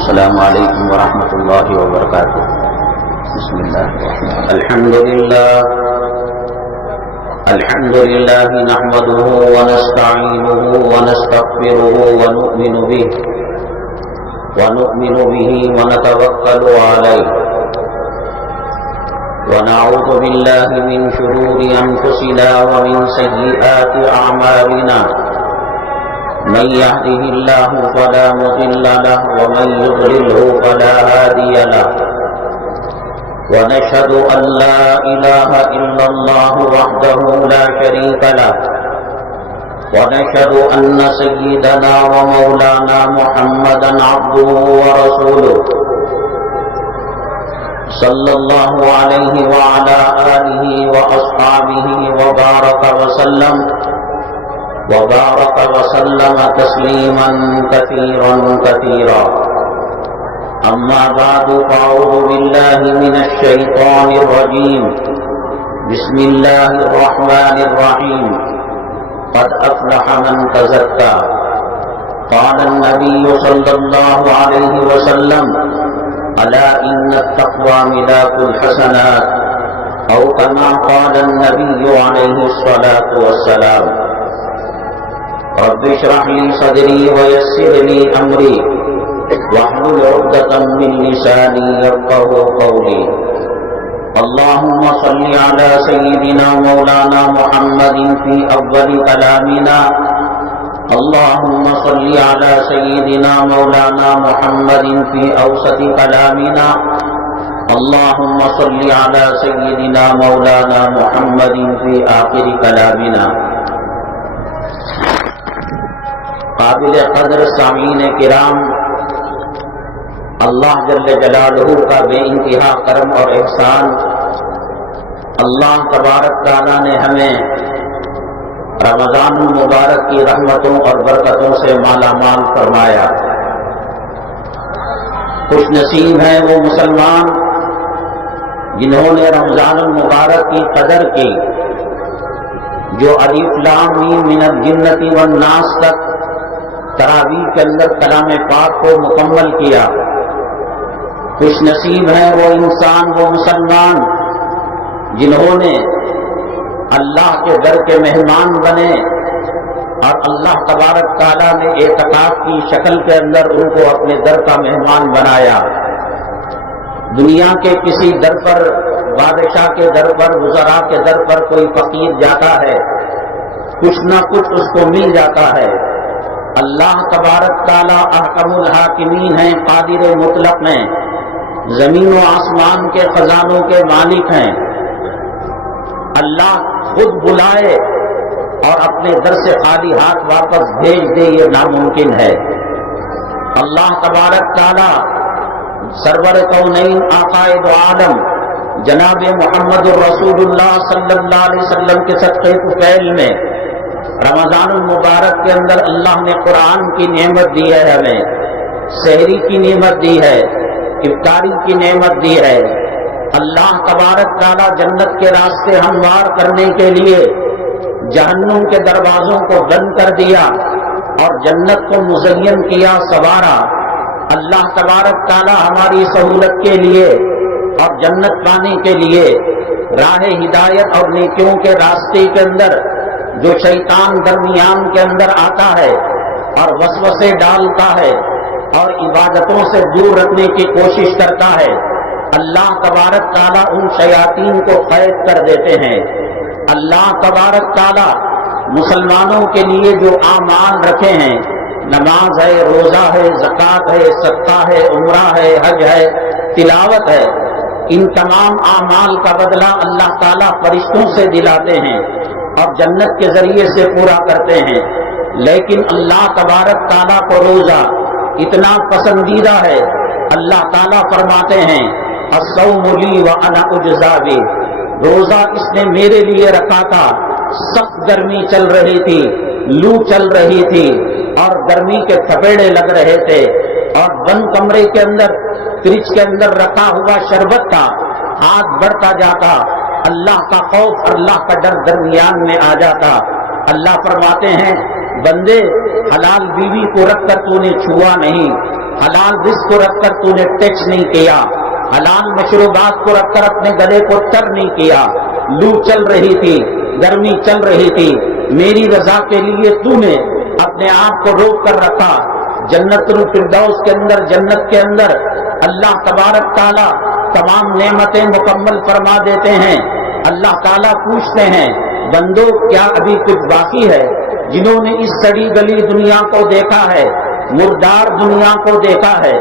السلام علیکم ورحمۃ اللہ وبرکاتہ۔ بسم اللہ الرحمن الرحیم۔ الحمد للہ نحمده ونستعینه ونستغفره ونؤمن به ونتوکل علیہ ونعوذ باللہ من شرور انفسنا ومن سیئات اعمالنا، من يهده الله فلا مضل له ومن يضلله فلا هادي له، ونشهد أن لا إله إلا الله وحده لا شريك له، ونشهد أن سيدنا ومولانا محمدا عبده ورسوله صلى الله عليه وعلى آله وأصحابه وبارك وسلم تسليما كثيرا كثيرا، أما بعد فأعوذ بالله من الشيطان الرجيم، بسم الله الرحمن الرحيم، قد أفلح من تزكى، قال النبي صلى الله عليه وسلم، ألا إن التقوى ملاك الحسنات، أو كما قال النبي عليه الصلاة والسلام۔ رب اشرح لي صدري ويسر لي أمري واحلل عقدة من لساني يفقهوا قولي۔ اللهم صل على سيدنا مولانا محمد في أول كلامنا، اللهم صل على سيدنا مولانا محمد في أوسط كلامنا، اللهم صل على سيدنا مولانا محمد في آخر كلامنا۔ قابل قدر سامعین کرام، اللہ جل جلالہ کا بے انتہا کرم اور احسان، اللہ تبارک تعالیٰ نے ہمیں رمضان المبارک کی رحمتوں اور برکتوں سے مالا مال فرمایا۔ خوش نصیب ہیں وہ مسلمان جنہوں نے رمضان المبارک کی قدر کی، جو الف لام میم من الجنۃ والناس تک تراویح کے اندر کلام پاک کو مکمل کیا۔ خوش نصیب ہیں وہ انسان، وہ مسلمان جنہوں نے اللہ کے در کے مہمان بنے اور اللہ تبارک تعالیٰ نے اعتکاف کی شکل کے اندر ان کو اپنے در کا مہمان بنایا۔ دنیا کے کسی در پر، بادشاہ کے در پر، وزراء کے در پر کوئی فقیر جاتا ہے، کچھ نہ کچھ اس کو مل جاتا ہے۔ اللہ تبارک تعالیٰ احکم الحاکمین ہیں، قادر مطلق ہیں، زمین و آسمان کے خزانوں کے مالک ہیں۔ اللہ خود بلائے اور اپنے در سے خالی ہاتھ واپس بھیج دے، یہ ناممکن ہے۔ اللہ تبارک تعالیٰ سرور کونین آقائے دو عالم جناب محمد الرسول اللہ صلی اللہ علیہ وسلم کے صدقے طفیل میں رمضان المبارک کے اندر اللہ نے قرآن کی نعمت دی ہے، ہمیں سحری کی نعمت دی ہے، افطاری کی نعمت دی ہے۔ اللہ تبارک تعالیٰ جنت کے راستے ہموار کرنے کے لیے جہنم کے دروازوں کو بند کر دیا اور جنت کو مزین کیا، سنوارا۔ اللہ تبارک تعالیٰ ہماری سہولت کے لیے اور جنت پانے کے لیے راہ ہدایت اور نیکیوں کے راستے کے اندر جو شیطان درمیان کے اندر آتا ہے اور وسوسے ڈالتا ہے اور عبادتوں سے دور رکھنے کی کوشش کرتا ہے، اللہ تبارک تعالیٰ ان شیاطین کو قید کر دیتے ہیں۔ اللہ تبارک تعالیٰ مسلمانوں کے لیے جو اعمال رکھے ہیں، نماز ہے، روزہ ہے، زکوٰۃ ہے، صدقہ ہے، عمرہ ہے، حج ہے، تلاوت ہے، ان تمام اعمال کا بدلہ اللہ تعالیٰ فرشتوں سے دلاتے ہیں اور جنت کے ذریعے سے پورا کرتے ہیں۔ لیکن اللہ تبارک تعالیٰ کو روزہ اتنا پسندیدہ ہے، اللہ تعالیٰ فرماتے ہیں الصوم لی وانا اجزی بہ، روزہ اس نے میرے لیے رکھا تھا۔ سخت گرمی چل رہی تھی، لو چل رہی تھی اور گرمی کے تھپیڑے لگ رہے تھے اور بند کمرے کے اندر فریج کے اندر رکھا ہوا شربت تھا، ہاتھ بڑھتا جاتا، اللہ کا خوف، اللہ کا ڈر درمیان میں آ جاتا۔ اللہ فرماتے ہیں بندے حلال بیوی کو رکھ کر تو نے چھوا نہیں، حلال رزق کو رکھ کر تو نے ٹیکس نہیں کیا، حلال مشروبات کو رکھ کر اپنے گلے کو تر نہیں کیا، لو چل رہی تھی، گرمی چل رہی تھی، میری رضا کے لیے تو نے اپنے آپ کو روک کر رکھا۔ جنت الفردوس کے اندر، جنت کے اندر اللہ تبارک تعالیٰ تمام نعمتیں مکمل فرما دیتے ہیں۔ اللہ تعالیٰ پوچھتے ہیں بندو کیا ابھی کچھ باقی ہے؟ جنہوں نے اس سڑی گلی دنیا کو دیکھا ہے، مردار دنیا کو دیکھا ہے،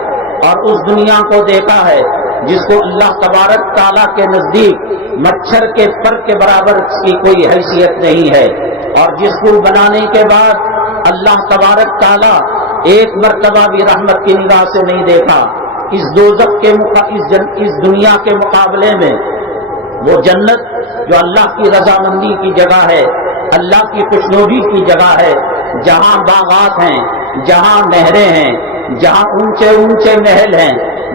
اور اس دنیا کو دیکھا ہے جس کو اللہ تبارک تعالیٰ کے نزدیک مچھر کے پر کے برابر اس کی کوئی حیثیت نہیں ہے، اور جس کو بنانے کے بعد اللہ تبارک تعالیٰ ایک مرتبہ بھی رحمت کی نگاہ سے نہیں دیکھا، اس دوزخ کے اس دنیا کے مقابلے میں وہ جنت جو اللہ کی رضامندی کی جگہ ہے، اللہ کی خوشنودی کی جگہ ہے، جہاں باغات ہیں، جہاں نہریں ہیں، جہاں اونچے اونچے محل ہیں،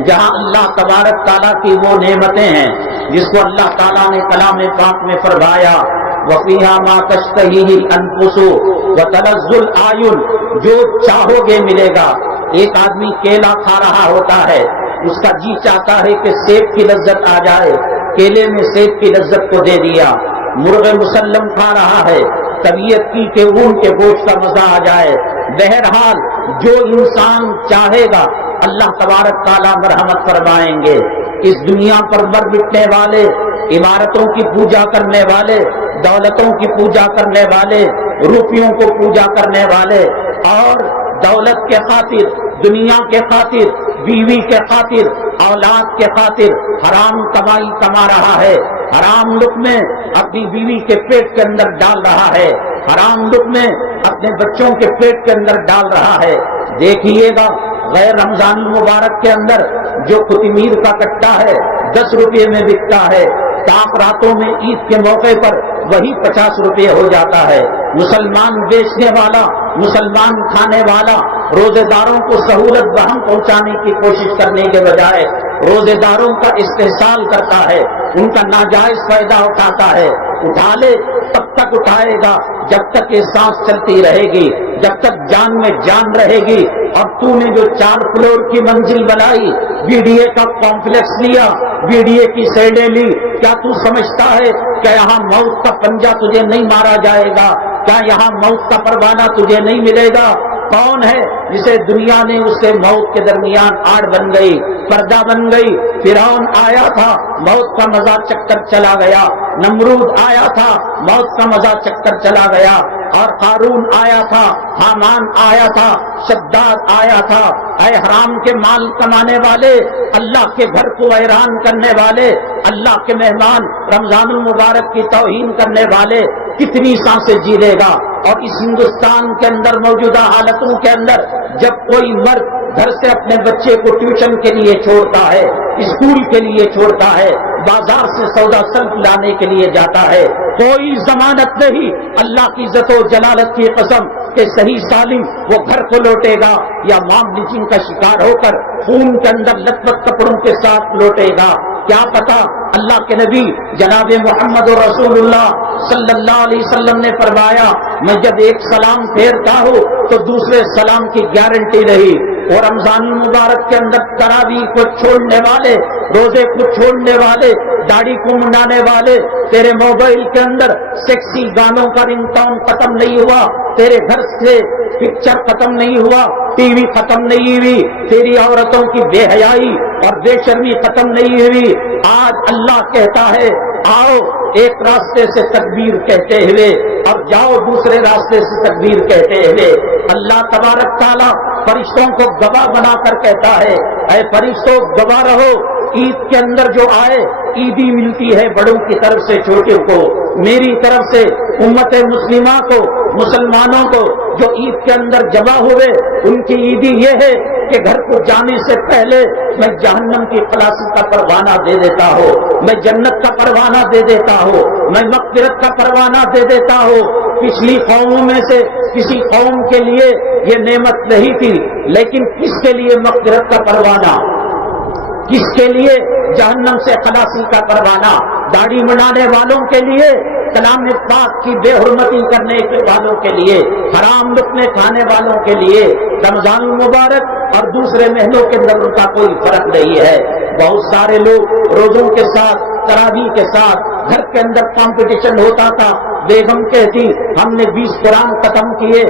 جہاں اللہ تبارک تعالیٰ کی وہ نعمتیں ہیں جس کو اللہ تعالیٰ نے کلام پاک میں فرمایا وَفِيهَا مَا تَشْتَهِيهِ الْأَنفُسُ وَتَلَذُّ الْأَعْيُنُ، جو چاہو گے ملے گا۔ ایک آدمی کیلا کھا رہا ہوتا ہے، اس کا جی چاہتا ہے کہ سیب کی لذت آ جائے، کیلے میں سیب کی لذت کو دے دیا۔ مرغ مسلم کھا رہا ہے، طبیعت کی کہ اون کے گوشت کا مزہ آ جائے۔ بہرحال جو انسان چاہے گا اللہ تبارک تعالیٰ مرحمت فرمائیں گے۔ اس دنیا پر مر مٹنے والے، عمارتوں کی پوجا کرنے والے، دولتوں کی پوجا کرنے والے، روپیوں کو پوجا کرنے والے، اور دولت کے خاطر، دنیا کے خاطر، بیوی کے خاطر، اولاد کے خاطر حرام کمائی کما رہا ہے، حرام لقمے اپنی بیوی کے پیٹ کے اندر ڈال رہا ہے، حرام لقمے اپنے بچوں کے پیٹ کے اندر ڈال رہا ہے۔ دیکھیے گا غیر رمضان المبارک کے اندر جو قطمیر کا کٹا ہے 10 روپے میں بکتا ہے، تاک راتوں میں عید کے موقع پر وہی 50 روپے ہو جاتا ہے۔ مسلمان بیچنے والا، مسلمان کھانے والا روزے داروں کو سہولت بہم پہنچانے کی کوشش کرنے کے بجائے روزے داروں کا استحصال کرتا ہے، ان کا ناجائز فائدہ اٹھاتا ہے۔ اٹھا لے تب تک اٹھائے گا جب تک یہ سانس چلتی رہے گی، جب تک جان میں جان رہے گی۔ اور تو نے جو 4 فلور کی منزل بنائی، بی ڈی اے کا کمپلیکس لیا، بی ڈی اے کی سیڈیں لی، کیا تو سمجھتا ہے کہ یہاں موت کا پنجہ تجھے نہیں مارا جائے گا؟ کیا یہاں موت کا پروانہ تجھے نہیں ملے گا؟ کون ہے جسے دنیا نے اس سے موت کے درمیان آڑ بن گئی، پردہ بن گئی؟ فرعون آیا تھا، موت کا مزہ چک کر چلا گیا۔ نمرود آیا تھا، موت کا مزہ چک کر چلا گیا۔ اور قارون آیا تھا، حامان آیا تھا، شداد آیا تھا۔ اے حرام کے مال کمانے والے، اللہ کے گھر کو ویران کرنے والے، اللہ کے مہمان، رمضان المبارک کی توہین کرنے والے، کتنی سانسیں جی لے گا؟ اور اس ہندوستان کے اندر موجودہ حالتوں کے اندر جب کوئی مرد گھر سے اپنے بچے کو ٹیوشن کے لیے چھوڑتا ہے، اسکول کے لیے چھوڑتا ہے، بازار سے سودا سلف لانے کے لیے جاتا ہے، کوئی ضمانت نہیں اللہ کی عزت و جلالت کی قسم کہ صحیح سالم وہ گھر کو لوٹے گا یا مام لنچنگ کا شکار ہو کر خون کے اندر لت پت کپڑوں کے ساتھ لوٹے گا۔ کیا پتا؟ اللہ کے نبی جناب محمد رسول اللہ صلی اللہ علیہ وسلم نے فرمایا میں جب ایک سلام پھیرتا ہوں تو دوسرے سلام کی گارنٹی نہیں۔ اور رمضان المبارک کے اندر تراویح کو چھوڑنے والے، روزے کو چھوڑنے والے، داڑھی کو منڈانے والے، تیرے موبائل کے اندر سیکسی گانوں کا رنگ ٹون ختم نہیں ہوا، تیرے گھر سے پکچر ختم نہیں ہوا، ٹی وی ختم نہیں ہوئی، تیری عورتوں کی بے حیائی اور بے شرمی ختم نہیں ہوئی۔ آج اللہ کہتا ہے آؤ ایک راستے سے تکبیر کہتے ہوئے اور جاؤ دوسرے راستے سے تکبیر کہتے ہوئے۔ اللہ تبارک تعالیٰ فرشتوں کو گواہ بنا کر کہتا ہے اے فرشتوں گواہ رہو، عید کے اندر جو آئے عیدی ملتی ہے بڑوں کی طرف سے چھوٹوں کو، میری طرف سے امت مسلمہ کو، مسلمانوں کو جو عید کے اندر جمع ہوئے ان کی عیدی یہ ہے کہ گھر کو جانے سے پہلے میں جہنم کی خلاصی کا پروانہ دے دیتا ہوں، میں جنت کا پروانہ دے دیتا ہوں، میں مغفرت کا پروانہ دے دیتا ہوں۔ پچھلی قوموں میں سے کسی قوم کے لیے یہ نعمت نہیں تھی، لیکن کس کے لیے مغفرت کا پروانہ، کس کے لیے جہنم سے خلاصی کا پروانہ؟ داڑھی منانے والوں کے لیے، کلام پاک کی بے حرمتی کرنے والوں کے لیے، حرام لقمے کھانے والوں کے لیے۔ رمضان المبارک اور دوسرے مہینوں کے اندر ان کا کوئی فرق نہیں ہے۔ بہت سارے لوگ روزوں کے ساتھ، تراویح کے ساتھ گھر کے اندر کمپٹیشن ہوتا تھا۔ بیگم کہتی ہم نے 20 قرآن ختم کیے،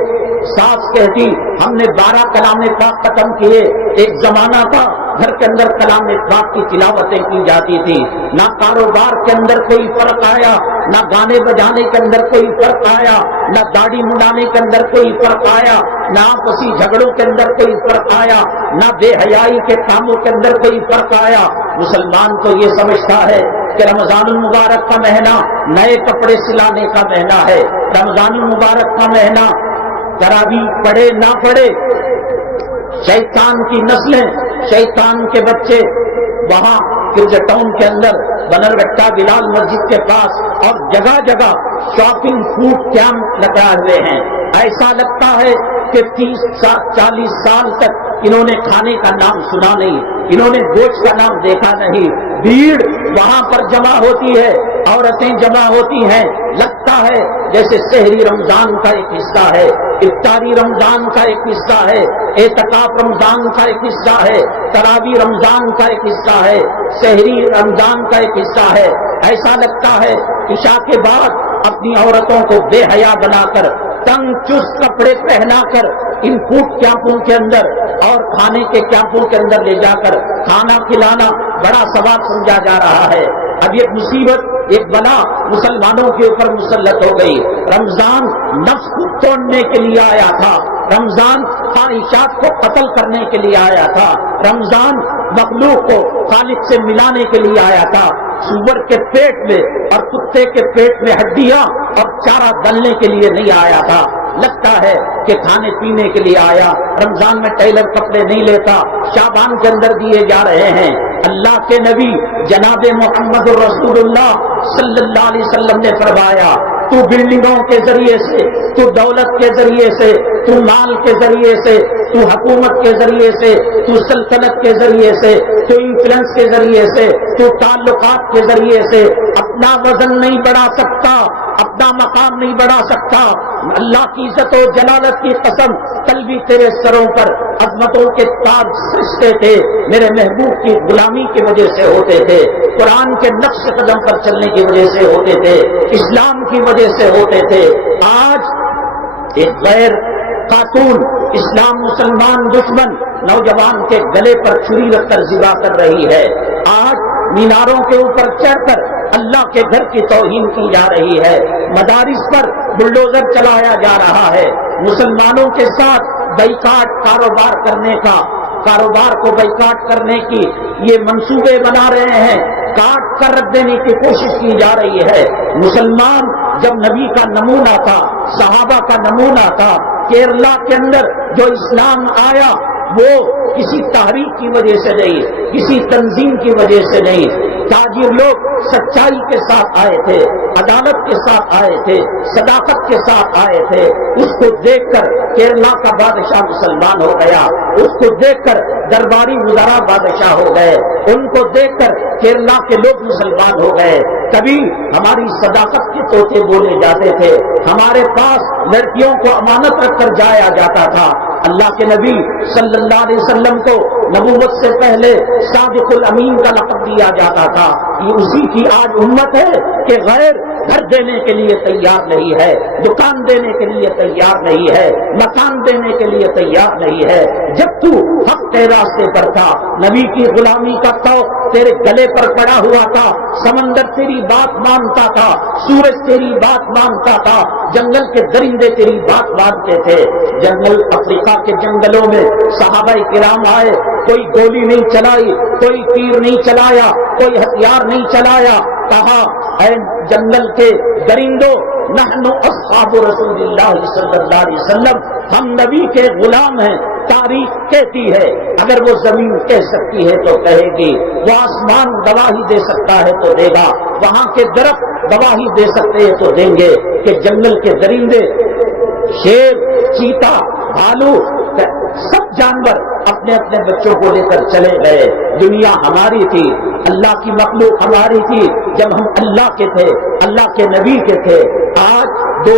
ساس کہتی ہم نے 12 کلام پاک ختم کیے۔ ایک زمانہ تھا گھر کے اندر کلام پاک کی تلاوتیں کی جاتی تھی، نہ کاروبار کے اندر کوئی فرق آیا، نہ گانے بجانے کے اندر کوئی فرق آیا، نہ داڑھی مڈانے کے اندر کوئی فرق آیا، نہ آپسی جھگڑوں کے اندر کوئی فرق آیا، نہ بے حیائی کے کاموں کے اندر کوئی فرق آیا۔ مسلمان تو یہ سمجھتا ہے کہ رمضان المبارک کا مہینہ نئے کپڑے سلانے کا مہینہ ہے، رمضان المبارک کا مہینہ تراویح پڑھے نہ پڑھے، شیطان کی نسلیں، شیطان کے بچے وہاں کرج ٹاؤن کے اندر بنرگٹا بلال مسجد کے پاس اور جگہ جگہ شاپنگ فوڈ کیمپ لگائے ہوئے ہیں۔ ایسا لگتا ہے کہ 30-40 سال تک انہوں نے کھانے کا نام سنا نہیں، انہوں نے گوشت کا نام دیکھا نہیں۔ بھیڑ وہاں پر جمع ہوتی ہے، عورتیں جمع ہوتی ہیں، لگتا ہے جیسے سحری رمضان کا ایک حصہ ہے، افطاری رمضان کا ایک حصہ ہے، اعتکاف رمضان کا ایک حصہ ہے، تراویح رمضان کا ایک حصہ ہے، سحری رمضان کا ایک حصہ ہے۔ ایسا لگتا ہے عشاء کے بعد اپنی عورتوں کو بے حیا بنا کر، تنگ چست کپڑے پہنا کر ان فوڈ کیمپوں کے اندر اور کھانے کے کیمپوں کے اندر لے جا کر کھانا کھلانا بڑا ثواب سمجھا جا رہا ہے۔ اب یہ مصیبت، ایک بلا مسلمانوں کے اوپر مسلط ہو گئی۔ رمضان نفس کو توڑنے کے لیے آیا تھا، رمضان خواہشات کو قتل کرنے کے لیے آیا تھا، رمضان مخلوق کو خالق سے ملانے کے لیے آیا تھا۔ سور کے پیٹ میں اور کتے کے پیٹ میں ہڈیاں اور چارہ ڈلنے کے لیے نہیں آیا تھا، لگتا ہے کہ کھانے پینے کے لیے آیا۔ رمضان میں ٹیلر کپڑے نہیں لیتا، شعبان کے اندر دیے جا رہے ہیں۔ اللہ کے نبی جناب محمد رسول اللہ صلی اللہ علیہ وسلم نے فرمایا، تو بلڈنگوں کے ذریعے سے، تو دولت کے ذریعے سے، تو مال کے ذریعے سے، تو حکومت کے ذریعے سے، تو سلطنت کے ذریعے سے، تو انفلوئنس کے ذریعے سے، تو تعلقات کے ذریعے سے اپنا وزن نہیں بڑھا سکتا، اپنا مقام نہیں بڑھا سکتا۔ اللہ کی عزت و جلالت کی قسم، کل بھی تیرے سروں پر عظمتوں کے تاج سجتے تھے، میرے محبوب کی غلامی کی وجہ سے ہوتے تھے، قرآن کے نقش قدم پر چلنے کی وجہ سے ہوتے تھے، اسلام کی وجہ سے ہوتے تھے۔ آج ایک غیر خاتون اسلام مسلمان دشمن نوجوان کے گلے پر چھری رکھ کر ذبح کر رہی ہے۔ آج میناروں کے اوپر چڑھ کر اللہ کے گھر کی توہین کی جا رہی ہے، مدارس پر بلڈوزر چلایا جا رہا ہے۔ مسلمانوں کے ساتھ بائیکاٹ کاروبار کرنے کا، کاروبار کو بائیکاٹ کرنے کی یہ منصوبے بنا رہے ہیں، کاٹ کر رکھ دینے کی کوشش کی جا رہی ہے۔ مسلمان جب نبی کا نمونہ تھا، صحابہ کا نمونہ تھا، کیرلا کے اندر جو اسلام آیا وہ کسی تحریک کی وجہ سے نہیں، کسی تنظیم کی وجہ سے نہیں، تاجر لوگ سچائی کے ساتھ آئے تھے، عدالت کے ساتھ آئے تھے، صداقت کے ساتھ آئے تھے۔ اس کو دیکھ کر کیرلا کا بادشاہ مسلمان ہو گیا، اس کو دیکھ کر درباری وزراء بادشاہ ہو گئے، ان کو دیکھ کر کیرلا کے لوگ مسلمان ہو گئے۔ کبھی ہماری صداقت کے طوطے بولے جاتے تھے، ہمارے پاس لڑکیوں کو امانت رکھ کر جایا جاتا تھا۔ اللہ کے نبی صلی اللہ علیہ وسلم کو نبوت سے پہلے صادق الامین کا لقب دیا جاتا تھا۔ یہ اسی کی آج امت ہے کہ غیر گھر دینے کے لیے تیار نہیں ہے، دکان دینے کے لیے تیار نہیں ہے، مکان دینے کے لیے تیار نہیں ہے۔ جب تو حق کے راستے پر تھا، نبی کی غلامی کا طوق تیرے گلے پر پڑا ہوا تھا، سمندر تیری بات مانتا تھا، سورج تیری بات مانتا تھا، جنگل کے درندے تیری بات مانتے تھے۔ جنگل افریقہ کے جنگلوں میں صحابہ کرام آئے، کوئی گولی نہیں چلائی، کوئی تیر نہیں چلایا، کوئی ہتھیار نہیں چلایا، کہا اے جنگل کے درندوں، نحن اصحاب رسول اللہ صلی اللہ علیہ وسلم، ہم نبی کے غلام ہیں۔ تاریخ کہتی ہے اگر وہ زمین کہہ سکتی ہے تو کہے گی، وہ آسمان گواہی دے سکتا ہے تو دے گا، وہاں کے درخت گواہی دے سکتے ہیں تو دیں گے کہ جنگل کے درندے، شیر، چیتا، بھالو، سب جانور اپنے اپنے بچوں کو لے کر چلے گئے۔ دنیا ہماری تھی، اللہ کی مخلوق ہماری تھی جب ہم اللہ کے تھے، اللہ کے نبی کے تھے۔ آج 2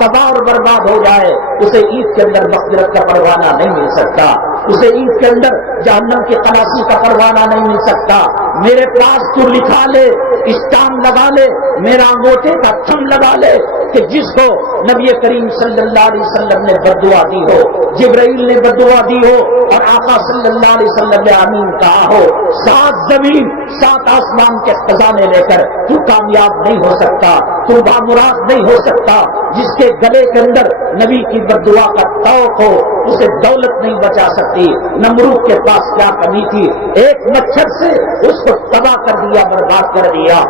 تباہ اور برباد ہو جائے، اسے عید کے اندر مغفرت کا پروانہ نہیں مل سکتا، اسے عید کے اندر جہنم کی خلاصی کا پروانہ نہیں مل سکتا۔ میرے پاس تو لکھا لے، اسٹامپ لگا لے، میرا انگوٹھے کا تھم لگا لے کہ جس کو نبی کریم صلی اللہ علیہ وسلم نے بددعا دی ہو، جبرائیل نے بددعا دی ہو اور آقا صلی اللہ علیہ وسلم نے آمین کہا ہو، 7 زمین 7 آسمان کے خزانے لے کر تو کامیاب نہیں ہو سکتا، تو بامراد نہیں ہو سکتا۔ جس کے گلے کے اندر نبی کی بددعا کا توق ہو، اسے دولت نہیں بچا سکتی۔ نمرود کے پاس کیا کمی تھی؟ ایک مچھر سے اس کو تباہ کر دیا، برباد کر دیا۔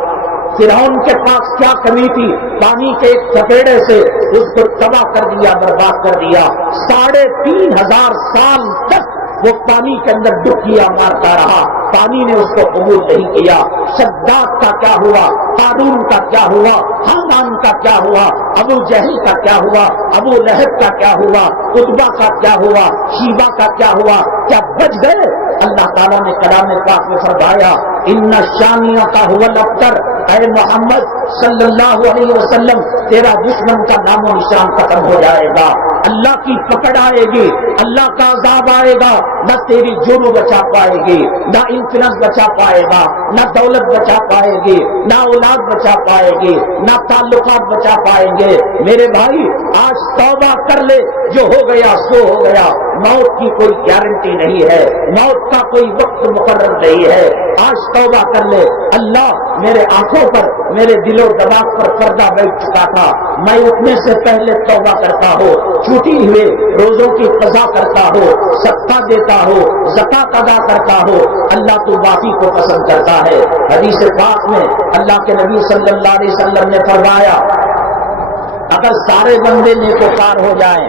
فرعون کے پاس کیا کمی تھی؟ پانی کے ایک چپیڑے سے اس کو تباہ کر دیا، برباد کر دیا۔ 3500 سال تک وہ پانی کے اندر ڈبکیاں مارتا رہا، پانی نے اس کو قبول نہیں کیا۔ شداد کا کیا ہوا؟ قارون کا کیا ہوا؟ حامان کا کیا ہوا؟ ابو جہل کا کیا ہوا؟ ابو لہب کا کیا ہوا؟ عتبہ کا کیا ہوا؟ شیبہ کا کیا ہوا؟ کیا بچ گئے؟ اللہ تعالیٰ نے کلام پاک میں فرمایا ان شانیہ هو الابتر، اے محمد صلی اللہ علیہ وسلم تیرا دشمن کا نام و نشان ختم ہو جائے گا، اللہ کی پکڑ آئے گی، اللہ کا عذاب آئے گا، نہ تیری جرم بچا پائے گی، نہ انفلنس بچا پائے گا، نہ دولت بچا پائے گی، نہ اولاد بچا پائے گی، نہ تعلقات بچا پائیں گے۔ میرے بھائی آج توبہ کر لے، جو ہو گیا سو ہو گیا، موت کی کوئی گارنٹی نہیں ہے، موت کا کوئی وقت مقرر نہیں ہے۔ آج توبہ کر لے۔ اللہ میرے آنکھوں پر، میرے دل و دماغ پر پردہ بیٹھ چکا تھا، میں اٹھنے سے پہلے توبہ کرتا ہوں، چھوٹی ہوئے روزوں کی قضا کرتا ہو، صدقہ دیتا ہو، زکات ادا کرتا ہو۔ اللہ تو معافی کو پسند کرتا ہے۔ حدیث پاک میں اللہ کے نبی صلی اللہ علیہ وسلم نے فرمایا اگر سارے بندے نیکوکار ہو جائیں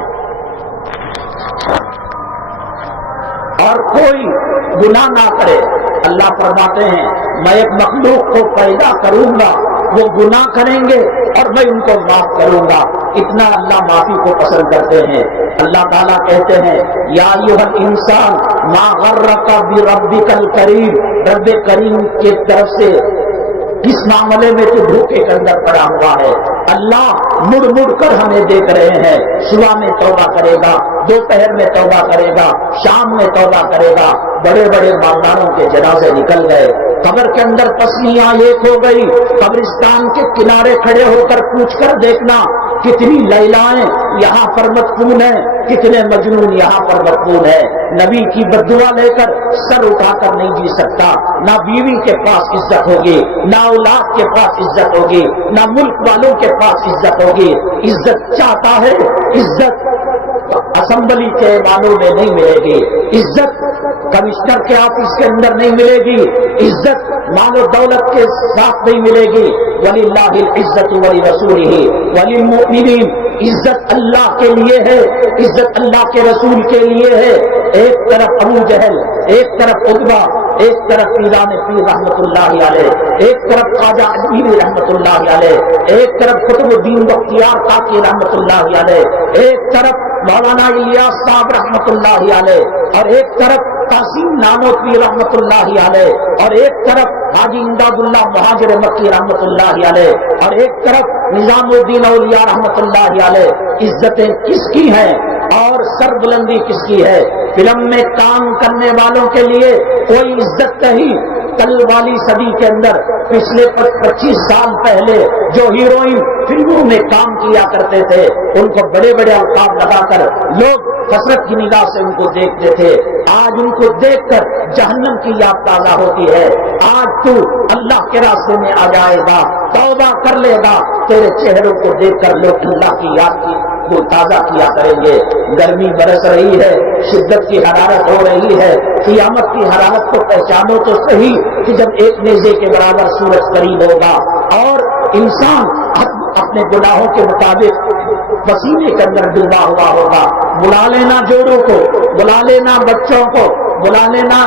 اور کوئی گناہ نہ کرے، اللہ فرماتے ہیں میں ایک مخلوق کو پیدا کروں گا، وہ گناہ کریں گے اور میں ان کو معاف کروں گا۔ اتنا اللہ معافی کو پسند کرتے ہیں۔ اللہ تعالیٰ کہتے ہیں یا ایھا الانسان ما غرک بربک الکریم، رب کریم کی طرف سے کس معاملے میں تو دھوکے کے اندر پڑا ہوا ہے۔ اللہ مڑ مڑ کر ہمیں دیکھ رہے ہیں، صبح میں توبہ کرے گا، دوپہر میں توبہ کرے گا، شام میں توبہ کرے گا۔ بڑے بڑے مالداروں کے جنازے نکل گئے، قبر کے اندر پسلیاں ایک ہو گئی، قبرستان کے کنارے کھڑے ہو کر پوچھ کر دیکھنا کتنی لیلائیں یہاں پر مدفون ہیں، کتنے مجنون یہاں پر مدفون ہیں۔ نبی کی بددعا لے کر سر اٹھا کر نہیں جی سکتا، نہ بیوی کے پاس عزت ہوگی، نہ اولاد کے پاس عزت ہوگی، نہ ملک والوں کے پاس عزت ہوگی۔ عزت چاہتا ہے، عزت اسمبلی کے والوں میں نہیں ملے گی، عزت کمشنر کے آفس کے اندر نہیں ملے گی، عزت مال و دولت کے ساتھ نہیں ملے گی۔ وَلِلَّهِ الْعِزَّةُ وَلِرَسُولِهِ وَلِلْمُؤْمِنِينَ، عزت اللہ کے لیے ہے، عزت اللہ کے رسول کے لیے ہے۔ ایک طرف ابو جہل، ایک طرف عتبہ، ایک طرف پیران پیر رحمت اللہ علیہ، ایک طرف خواجہ اجمیری رحمت اللہ علیہ، ایک طرف قطب الدین بختیار کاکی رحمت اللہ علیہ، ایک طرف مولانا الیاس صاحب رحمت اللہ علیہ، اور ایک طرف قاسم نانوتوی رحمت اللہ علیہ، اور ایک طرف حاجی امداد اللہ مہاجر مکی رحمت اللہ علیہ، اور ایک طرف نظام الدین اولیاء رحمت اللہ علیہ۔ عزتیں کس کی ہیں اور سربلندی کس کی ہے؟ فلم میں کام کرنے والوں کے لیے کوئی عزت نہیں۔ کل والی صدی کے اندر پچھلے 25 سال پہلے جو ہیروئن فلموں میں کام کیا کرتے تھے، ان کو بڑے بڑے القاب لگا کر لوگ حسرت کی نگاہ سے ان کو دیکھتے تھے۔ آج ان کو دیکھ کر جہنم کی یاد تازہ ہوتی ہے۔ آج تو اللہ کے راستے میں آ جائے گا، توبہ کر لے گا، تیرے چہروں کو دیکھ کر لوگ اللہ کی یاد کی کو تازہ کیا کریں گے۔ گرمی برس رہی ہے، شدت کی حرارت ہو رہی ہے۔ قیامت کی حرارت کو پہچانو تو صحیح کہ جب ایک نیزے کے برابر سورج قریب ہوگا اور انسان اپنے گناہوں کے مطابق پسینے کے اندر ڈوبا ہوا ہوگا۔ بلا لینا جوڑوں کو، بلا لینا بچوں کو، بلا لینا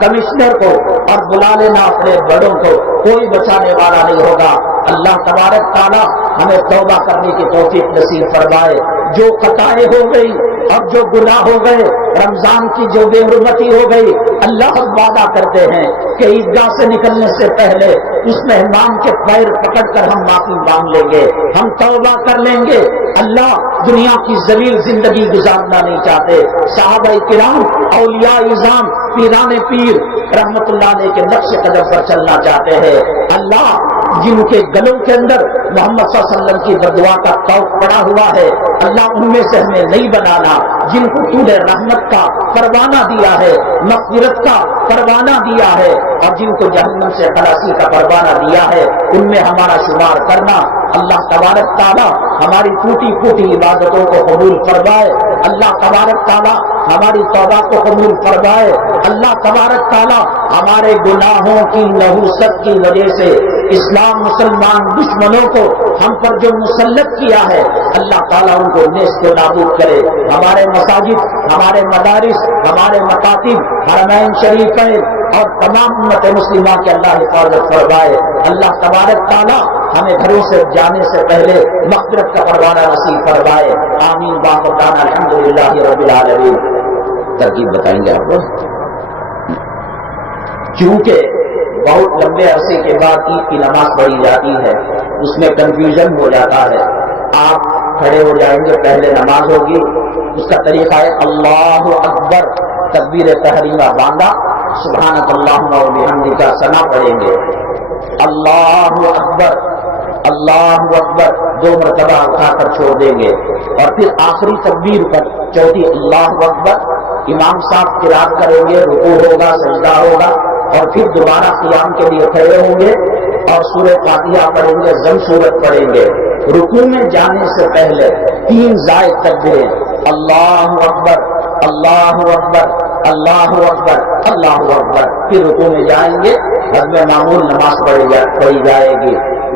کمشنر کو، اور بلا لینا اپنے بڑوں کو، کوئی بچانے والا نہیں ہوگا۔ اللہ تبارک تعالیٰ ہمیں توبہ کرنے کی توفیق نصیب فرمائے۔ جو خطائیں ہو گئی اور جو گناہ ہو گئے، رمضان کی جو بے حرمتی ہو گئی، اللہ وعدہ کرتے ہیں کہ عیدگاہ سے نکلنے سے پہلے اس مہمان کے پیر پکڑ کر ہم معافی مانگ لیں گے، ہم توبہ کر لیں گے۔ اللہ دنیا کی ذلیل زندگی گزارنا نہیں چاہتے۔ صحابہ کرام، اولیاء اعظام، پیران پیر رحمت اللہ علیہ کے نقش قدم پر چلنا چاہتے ہیں۔ اللہ جن کے گلوں کے اندر محمد صلی اللہ علیہ وسلم کی بددعا کا طوق پڑا ہوا ہے، اللہ ان میں سے ہمیں نہیں بنانا۔ جن کو تو نے رحمت کا پروانہ دیا ہے، مغفرت کا پروانہ دیا ہے، اور جن کو جہنم سے خلاصی کا پروانہ دیا ہے، ان میں ہمارا شمار کرنا۔ اللہ تبارک تعالیٰ ہماری ٹوٹی پھوٹی عبادتوں کو قبول فرمائے۔ اللہ تبارک تعالیٰ ہماری توبہ کو قبول فرمائے۔ اللہ تبارک تعالیٰ ہمارے گناہوں کی نحوست کی وجہ سے اسلام مسلمان دشمنوں کو ہم پر جو مسلط کیا ہے، اللہ تعالیٰ ان کو نیست و نابود کرے۔ ہمارے مساجد، ہمارے مدارس، ہمارے مکاتب، حرمین شریفین اور تمام امت مسلمہ کے اللہ حفاظت فرمائے۔ اللہ تبارک تعالیٰ ہمیں گھروں سے جانے سے پہلے مغفرت کا پروانہ نصیب فرمائے۔ آمین واخر دعوانا الحمدللہ رب العالمین۔ ترکیب بتائیں گے آپ کو؟ چونکہ بہت لمبے عرصے کے بعد عید کی نماز پڑھی جاتی ہے، اس میں کنفیوژن ہو جاتا ہے۔ آپ کھڑے ہو جائیں گے، پہلے نماز ہوگی، اس کا طریقہ ہے اللہ اکبر، تکبیر تحریمہ باندھا، سبحانک اللہم و بحمدک ثنا پڑھیں گے، اللہ اکبر اللہ اکبر 2 مرتبہ اٹھا کر چھوڑ دیں گے، اور پھر آخری تکبیر پر چوتھی اللہ اکبر امام صاحب قرات کریں گے، رکوع ہوگا، سجدہ ہوگا، اور پھر دوبارہ قیام کے لیے کھڑے ہوں گے اور سورہ فاتحہ پڑھیں گے، ضم سورت پڑھیں گے۔ رکوع میں جانے سے پہلے 3 زائد تکبیریں، اللہ اکبر اللہ اکبر اللہ اکبر اللہ اکبر، پھر رکوع میں جائیں گے، حسب معمول نماز پڑھی جائے گی۔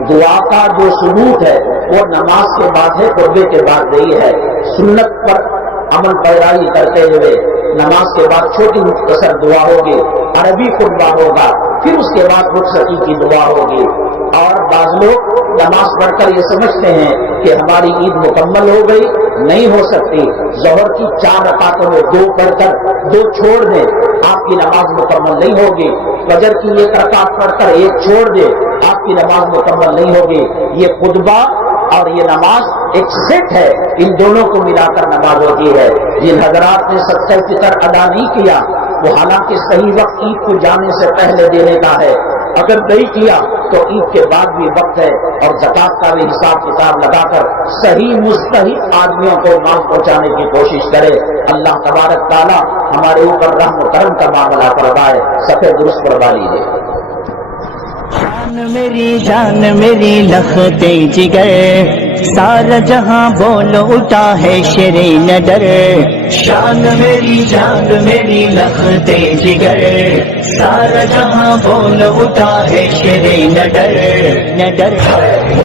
دعا کا جو ثبوت ہے وہ نماز کے بعد ہے، خطبے کے بعد نہیں ہے۔ سنت پر عمل پیرائی کرتے ہوئے نماز کے بعد چھوٹی مختصر دعا ہوگی، عربی خطبہ ہوگا، پھر اس کے بعد رخصتی کی دعا ہوگی۔ اور بعض لوگ نماز پڑھ کر یہ سمجھتے ہیں کہ ہماری عید مکمل ہو گئی، نہیں ہو سکتی۔ ظہر کی 4 رکعتوں میں 2 پڑھ کر 2 چھوڑ دیں، آپ کی نماز مکمل نہیں ہوگی۔ فجر کی 1 رکعت پڑھ کر 1 چھوڑ دیں، آپ کی نماز مکمل نہیں ہوگی۔ یہ خطبہ اور یہ نماز ایک سیٹ ہے، ان دونوں کو ملا کر نماز ہوتی ہے۔ جن حضرات نے صدقہ فطر ادا نہیں کیا، وہ حالانکہ صحیح وقت عید کو جانے سے پہلے دینے کا ہے، اگر نہیں کیا تو عید کے بعد بھی وقت ہے، اور زکوٰۃ کا بھی حساب کتاب لگا کر صحیح مستحق آدمیوں کو مال پہنچانے کی کوشش کرے۔ اللہ تبارک تعالیٰ ہمارے اوپر رحم و کرم کا معاملہ فرمائے۔ صفحہ درست کروا لیجیے۔ جان میری لختے جگر، سارا جہاں بول اٹھا ہے شیر نڈر۔ شان میری جان میری لختے جگر، سارا جہاں بول اٹھا ہے شیر نڈر۔